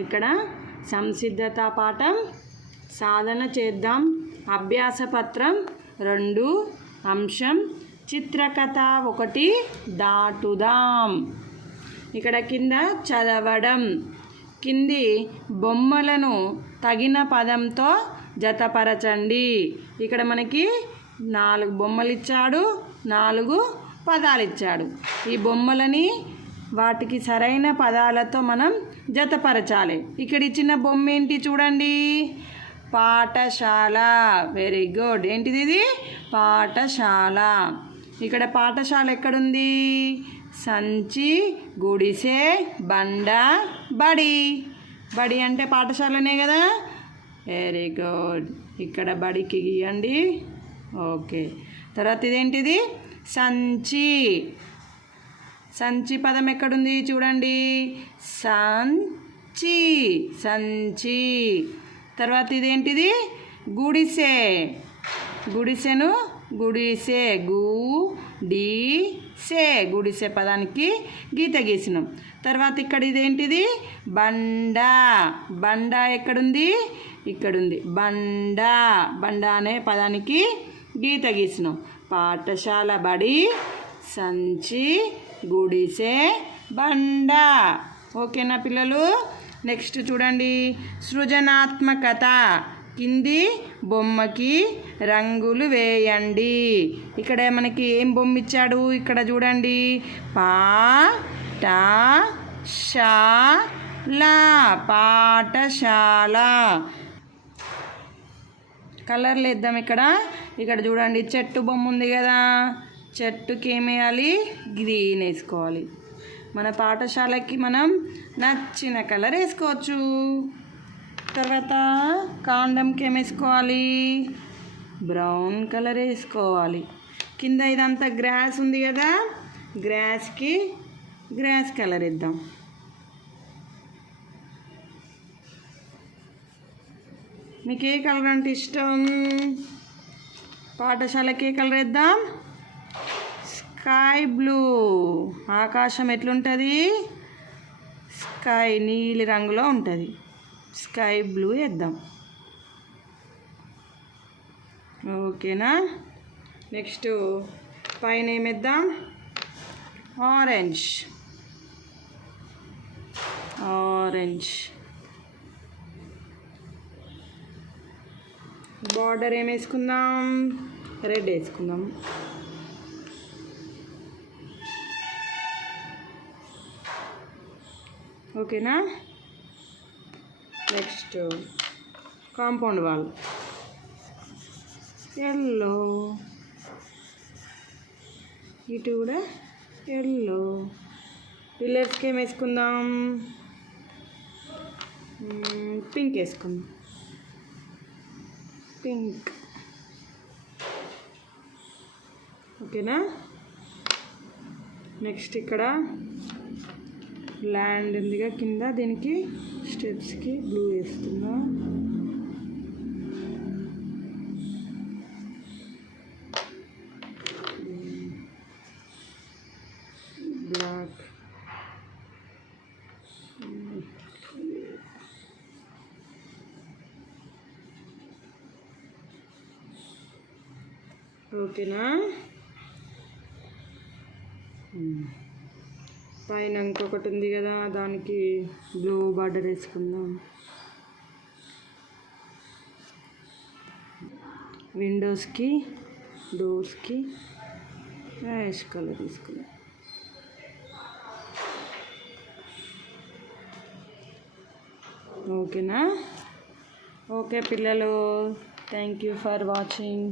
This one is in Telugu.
ఇక్కడ సంసిద్ధత పాఠం సాధన చేద్దాం. అభ్యాస పత్రం 2 అంశం చిత్రకథ 1 దాటుదాం. ఇక్కడ కింద చదవడం. కింది బొమ్మలను తగిన పదంతో జతపరచండి. ఇక్కడ మనకి 4 బొమ్మలు ఇచ్చాడు, 4 పదాలు ఇచ్చాడు. ఈ బొమ్మలని వాటికి సరైన పదాలతో మనం జతపరచాలి. ఇక్కడ ఇచ్చిన బొమ్మ ఏంటి చూడండి, పాఠశాల. Very good. ఏంటిది ఇది? పాఠశాల. ఇక్కడ పాఠశాల ఎక్కడుంది? సంచి, గుడిసె, బండ, బడి. బడి అంటే పాఠశాలనే కదా. Very good. ఇక్కడ బడికి గీయండి. ఓకే. తర్వాత ఇదేంటిది? సంచి. సంచి పదం ఎక్కడుంది చూడండి, సంచి, సంచి. తర్వాత ఇదేంటిది? గుడిసె. గుడిసెను గుడిసె, గుడిసె, గుడిసె పదానికి గీత గీసినాం. తర్వాత ఇక్కడ ఇదేంటిది? బండ. బండ ఎక్కడుంది? ఇక్కడుంది. బండ. బండ అనే పదానికి గీత గీసినాం. పాఠశాల, బడి, సంచి, గుడిసె, బండ. ఓకేనా పిల్లలు? నెక్స్ట్ చూడండి, సృజనాత్మకత. కింది బొమ్మకి రంగులు వేయండి. ఇక్కడ మనకి ఏం బొమ్మ ఇచ్చాడు? ఇక్కడ చూడండి, పాఠశాల, పాఠశాల. కలర్లు వేద్దాం. ఇక్కడ చూడండి, చెట్టు బొమ్మ ఉంది కదా. చెట్టుకి ఏం వేయాలి? గ్రీన్ వేసుకోవాలి. మన పాఠశాలకి మనం నచ్చిన కలర్ వేసుకోవచ్చు. తర్వాత కాండంకి ఏం వేసుకోవాలి? బ్రౌన్ కలర్ వేసుకోవాలి. కింద ఇదంతా గ్రాస్ ఉంది కదా, గ్రాస్కి గ్రాస్ కలర్ వేద్దాం. మీకు ఏ కలర్ అంటే ఇష్టం? పాఠశాలకి ఏ కలర్ వేద్దాం? Sky blue. ఆకాశం ఎట్లుంటుంది? స్కై నీలి రంగులో ఉంటుంది. స్కై బ్లూ వేద్దాం. ఓకేనా? నెక్స్ట్ పైన ఏమేద్దాం? ఆరెంజ్. ఆరెంజ్. బార్డర్ ఏం వేసుకుందాం? రెడ్ వేసుకుందాం. ఓకేనా? Next compound wall yellow. ఇటు కూడా ఎల్లో. పిల్లర్స్కి ఏం వేసుకుందాం? పింక్ వేసుకుందాం. పింక్. ఓకేనా? నెక్స్ట్ ఇక్కడ ల్యాండ్ ఉందిగా కింద, దీనికి స్టెప్స్కి బ్లూ వేస్తున్నా. బ్లాక్. ఓకేనా? పైన ఇంకొకటి ఉంది కదా, దానికి బ్లూ బార్డర్ వేసుకుందాం. విండోస్కి, డోర్స్కి యాష్ కలర్ తీసుకుందాం. ఓకేనా? ఓకే పిల్లలు, థ్యాంక్ యూ ఫర్ వాచింగ్.